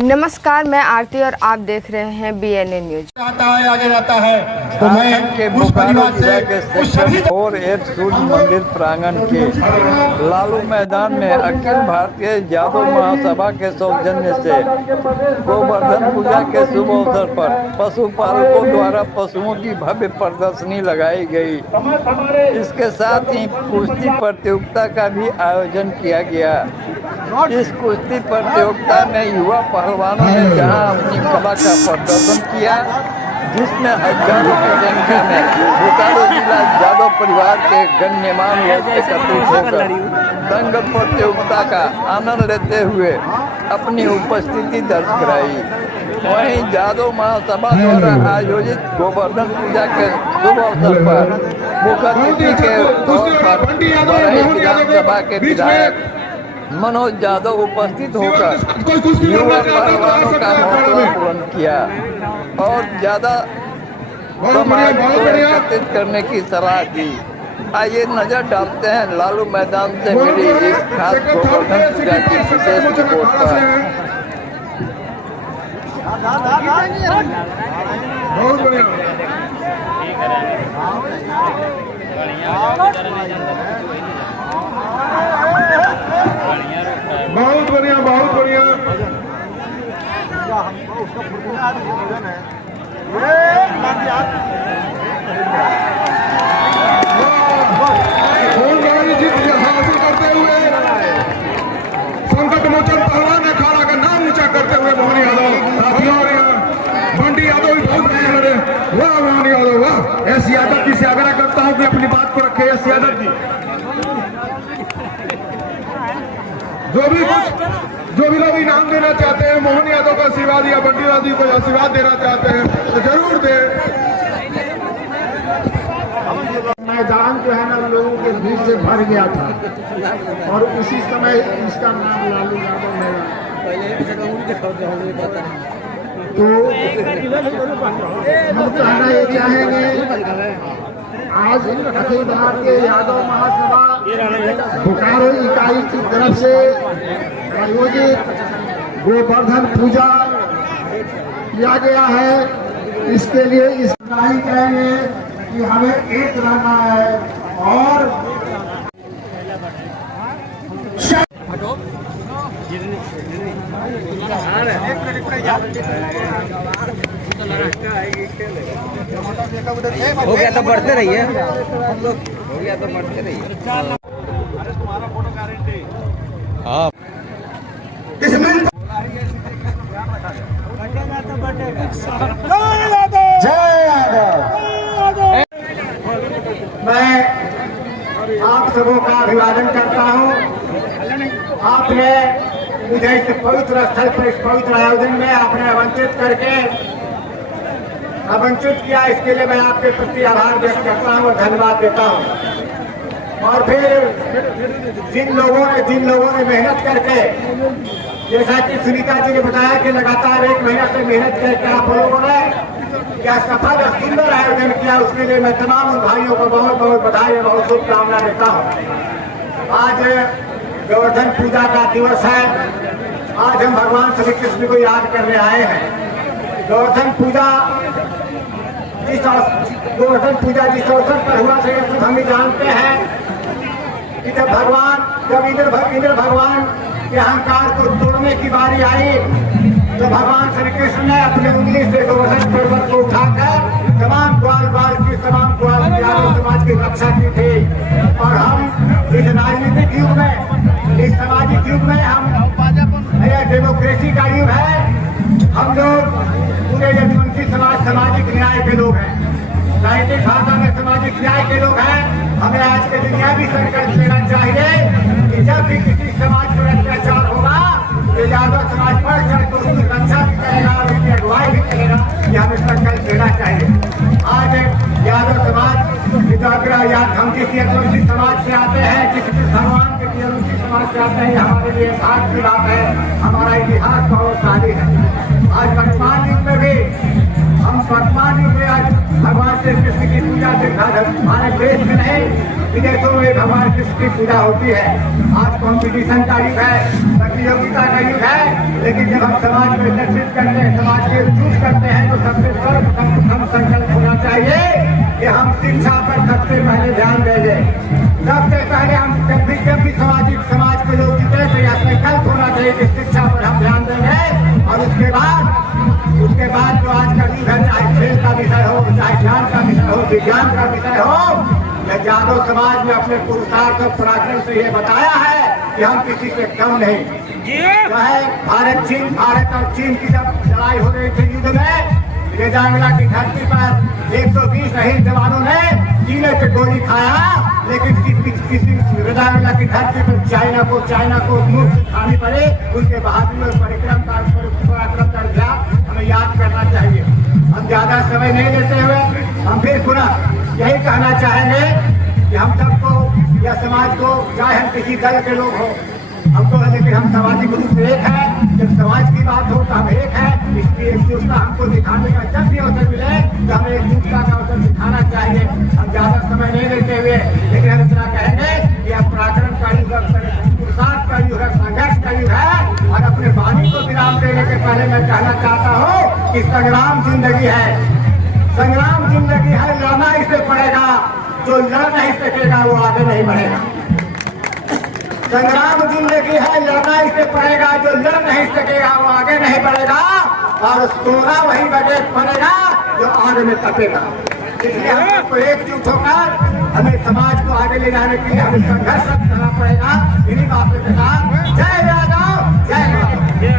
नमस्कार, मैं आरती और आप देख रहे हैं BNA न्यूज। आता है आगे रहता है तो मैं के उस परिवार से उस सभी और एक सूर्य मंदिर प्रांगण के लालू मैदान में अखिल भारतीय यादव महासभा के सौजन्य से गोवर्धन पूजा के शुभ अवसर पर पशुपालकों द्वारा पशुओं की भव्य प्रदर्शनी लगाई गई। इसके साथ ही कुश्ती प्रतियोगिता का भी आयोजन किया गया। इस कुश्ती प्रतियोगिता में युवा पहलवानों ने जहां अपनी कला का प्रदर्शन किया, जिसमें हजारों की संख्या में बोकारो जिला यादव परिवार के गण्यमान लोग एकत्रित होकर दंगल प्रतियोगिता का आनंद लेते हुए अपनी उपस्थिति दर्ज कराई। वहीं यादव महासभा द्वारा आयोजित गोवर्धन पूजा के शुभ अवसर पर मुख्य अतिथि के तौर पर विधानसभा के विधायक मनोज यादव उपस्थित होकर युवा पहलवानों का हौसला बुलंद किया और ज्यादा समाज को एकत्रित करने की सलाह दी। आइए नजर डालते हैं लालू मैदान से मिली इस खास गोवर्धन पूजा की विशेष रिपोर्ट पर। बहुत बढ़िया, बहुत बढ़िया। हासिल करते हुए संकट मोचन पहलवान अखाड़ा का नाम ऊंचा करते हुए मोहन यादव, बंटी यादव भी बहुत बढ़िया। वाह मोहन यादव, वाह। एस यादव जी से आग्रह करता हूँ कि अपनी बात को रखे। एस यादव जी जो भी लोग इनाम देना चाहते हैं, मोहन यादव का आशीर्वाद या बंटी यादव जी को आशीर्वाद देना चाहते हैं तो जरूर दे। मैदान जो है ना लोगों के भीड़ से भर गया था और उसी समय इसका नाम लालू यादव है। तो हम कहना ये चाहेंगे, आज अखिल भारतीय यादव महासभा बोकारो इकाई की तरफ से आयोजित गोवर्धन पूजा किया गया है। इसके लिए इस नहीं कहेंगे कि हमें एक रहना है और हो गया तो बढ़ते रहिए, हो गया तो बढ़ते रहिए। तुम्हारा फोटो गारंटी। हाँ, मैं आप सबों का अभिवादन करता हूँ। आपने मुझे इस पवित्र स्थल पर, इस पवित्र आयोजन में आपने आमंत्रित किया। इसके लिए मैं आपके प्रति आभार व्यक्त करता हूँ और धन्यवाद देता हूँ। और फिर जिन लोगों ने मेहनत करके, जैसा कि सुनीता जी ने बताया कि लगातार 1 महीना से मेहनत करके आप लोगों ने क्या सफल और सुंदर आयोजन किया, उसके लिए मैं तमाम उन भाइयों को बहुत बहुत बधाई और बहुत शुभकामना देता हूँ। आज गोवर्धन पूजा का दिवस है। आज हम भगवान श्री कृष्ण को याद करने आए हैं। गोवर्धन पूजा जिस अवसर पर हुआ थे, हम भी जानते हैं कि जब इंद्र भगवान के अहंकार को तोड़ने की बारी आई तो भगवान श्री कृष्ण ने अपनी उंगली से गोवर्धन पर्वत को उठाकर तमाम ग्वाल की यादव समाज की रक्षा की थी। और हम इस राजनीतिक युग में, इस सामाजिक युग में, हम यह डेमोक्रेसी का युग है। हम लोग पूरे यदुवंशी समाज, सामाजिक न्याय के लोग हैं, राजनीतिक भाषा में सामाजिक न्याय के लोग हैं। हमें आज के दुनिया भी संकल्प लेना चाहिए कि जब भी किसी समाज पर अत्याचार होगा तो यादव समाज पर चढ़कर उसकी रक्षा भी करेगा और उसकी अगुवाई भी करेगा। यह हमें संकल्प लेना चाहिए। आज यादव समाज हम किसी यदुवंशी समाज से आते हैं, किसी भगवान के यदुवंशी समाज से आते हैं, हमारे लिए भाग की बात है। हमारा इतिहास गौरवशाली है। आज वर्तमान युग में भी आज भगवान श्री कृष्ण की पूजा हमारे देश में नहीं, विदेशों में भगवान कृष्ण की पूजा होती है। आज कंपटीशन का युग है, प्रतियोगिता का युग है। लेकिन जब हम समाज को एकत्रित करते हैं, समाज के चूज करते हैं, तो सबसे सर्वप्रथम संकल्प होना चाहिए कि हम शिक्षा पर सबसे पहले ध्यान देंगे। सबसे पहले हम जब भी समाज के लोग जुटे तो यह संकल्प होना चाहिए कि शिक्षा पर हम ध्यान देंगे। और उसके बाद जो आज का युग है, चाहे खेल का विषय हो, चाहे ज्ञान का विषय हो, विज्ञान का विषय हो, यादव समाज में अपने पुरुषार्थ और पराक्रम से ये बताया है कि हम किसी से कम नहीं। चाहे भारत और चीन की जब लड़ाई हो रही थी युद्ध में, रेजांगला की धरती पर 120 शहीद जवानों ने सीने पे गोली खाया, लेकिन किसी रेजांगला की धरती पर चाइना को मुफ्त खानी पड़े। उनके बहादुरी और पराक्रम का इतिहास हमें याद करना चाहिए। हम ज्यादा समय नहीं लेते हुए हम फिर पुनः यही कहना चाहेंगे कि हम सबको या समाज को, चाहे हम किसी दल के लोग हों, हमको लेकिन हम सामाजिक रूप से एक है। जब समाज की बात हो तो हम एक है। इसलिए एकजुटता हमको दिखाने का जब भी अवसर मिले तो हमें एकजुटता का अवसर दिखाना चाहिए। हम ज्यादा समय नहीं लेते हुए लेकिन हम इतना कहेंगे कि अब पराक्रम का युग, पुरुषार्थ का युग है, संघर्ष का युग है। और अपने वाणी को विराम देने के पहले मैं कहना चाहता हूँ कि संग्राम जिंदगी है, संग्राम जिंदगी है, लड़ना इसे पड़ेगा। जो लड़ नहीं सकेगा वो आगे नहीं बढ़ेगा। संग्राम जिंदगी है, लड़ना इसे पड़ेगा। जो लड़ नहीं सकेगा वो आगे नहीं बढ़ेगा। और सोना वही बजे पड़ेगा जो आग में तपेगा। इसलिए हमको एकजुट होकर हमें समाज को आगे ले जाने के लिए हमें संघर्ष करना पड़ेगा। इन्हीं बातों के साथ जय यादव, जय यादव।